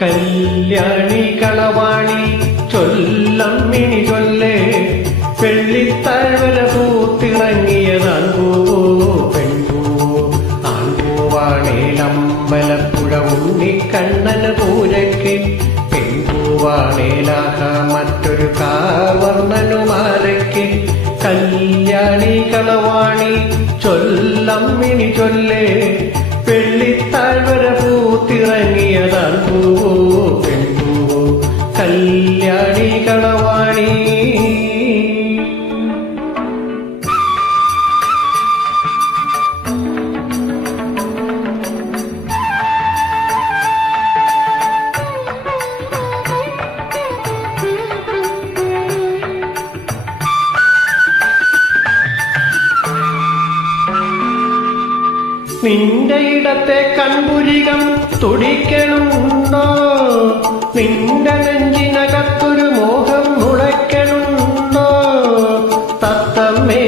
കല്യാണി കളവാണി ചൊല്ലമ്മിണി ചൊല്ലേ വെള്ളിത്താഴ്വര പൂത്തിറങ്ങിയതാൺപൂവോ പെൺപൂവോ ആൺപൂവാണേലമ്പലപ്പുഴ ഉണ്ണിക്കണ്ണന് പൂജയ്ക്ക് പെൺപൂവാണേലാഹ മറ്റൊരു കാവർണ്ണനുമാലയ്ക്ക് കല്യാണി കളവാണി ചൊല്ലമ്മിണി ചൊല്ലേ വെള്ളിത്താഴ്വര പൂത്തിറങ്ങിയതാൺപൂവോ പെൺപൂവോ കല്യാണി കളവാണി. നിന്റെ ഇടത്തെ കൺപുരികം തുടിക്കണുണ്ടോ? നിന്റെ നെഞ്ചിനകത്തൊരു മോഹം മുളയ്ക്കണുണ്ടോ? തത്തമ്മേ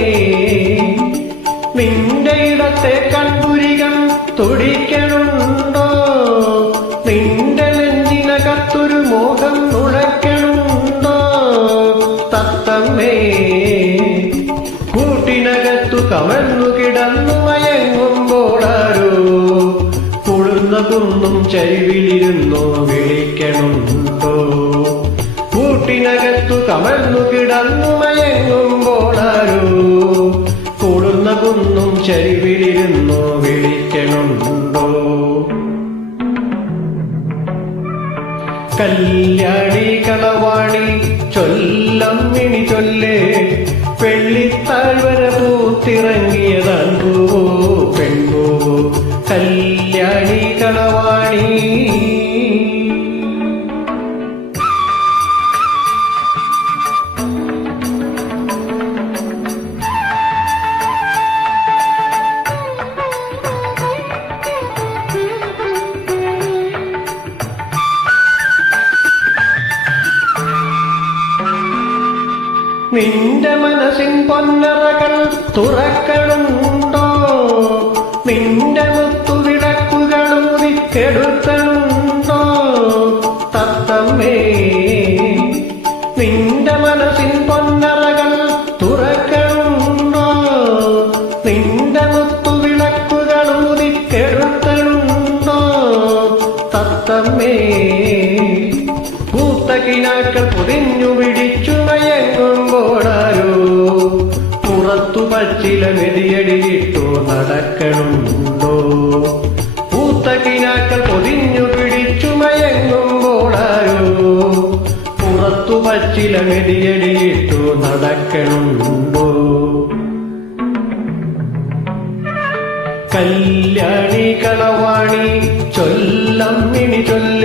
നിന്റെ ഇടത്തെ കൺപുരികം തുടിക്കണുണ്ടോ? നിന്റെ നെഞ്ചിനകത്തൊരു മോഹം മുളയ്ക്കണുണ്ടോ? തത്തമ്മേ കൂട്ടിനകത്തു കമഴ്ന്നു കിടന്നു മയങ്ങുമ്പോളാരോ കുളിർന്ന കുന്നും ചരിവിലിരുന്നോ വിളിക്കണുണ്ടോ? കൂട്ടിനകത്തു കമഴ്ന്നു കിടന്നു മയങ്ങുമ്പോളാരോ കുളിർന്ന കുന്നും ചരിവിലിരുന്നോ വിളിക്കണുണ്ടോ? കല്യാണി കളവാണി ചൊല്ലമ്മിണി ചൊല്ലേ വെള്ളിത്താഴ്വര പൂത്തിറങ്ങിയതാൺപൂവോ പെൺപൂവോ കല്യാണി കളവാണി. നിന്റെ മനസ്സിൻ പൊന്നറകൾ തുറക്കണുണ്ടോ? നിന്റെ മുത്തുവിളക്കുകളൂതി കെടുത്തണുണ്ടോ? തത്തമ്മേ നിന്റെ മനസ്സിൻ പൊന്നറകൾ തുറക്കണുണ്ടോ? നിന്റെ മുത്തുവിളക്കുകളൂതി കെടുത്തണുണ്ടോ? തത്തമ്മേ പൂത്ത കിനാക്കൾ പൊതിഞ്ഞു പിടിച്ചു മയങ്ങുമ്പോഴാരോ പുറത്തു പച്ചില മെതിയടിയിട്ടു നടക്കണുണ്ടോ? പൂത്ത കിനാക്കൾ പൊതിഞ്ഞു പിടിച്ചു മയങ്ങുമ്പോഴാരോ പുറത്തു പച്ചില മെതിയടിയിട്ടു നടക്കണുണ്ടോ? കല്യാണി കളവാണി ചൊല്ലമ്മിണി ചൊല്ല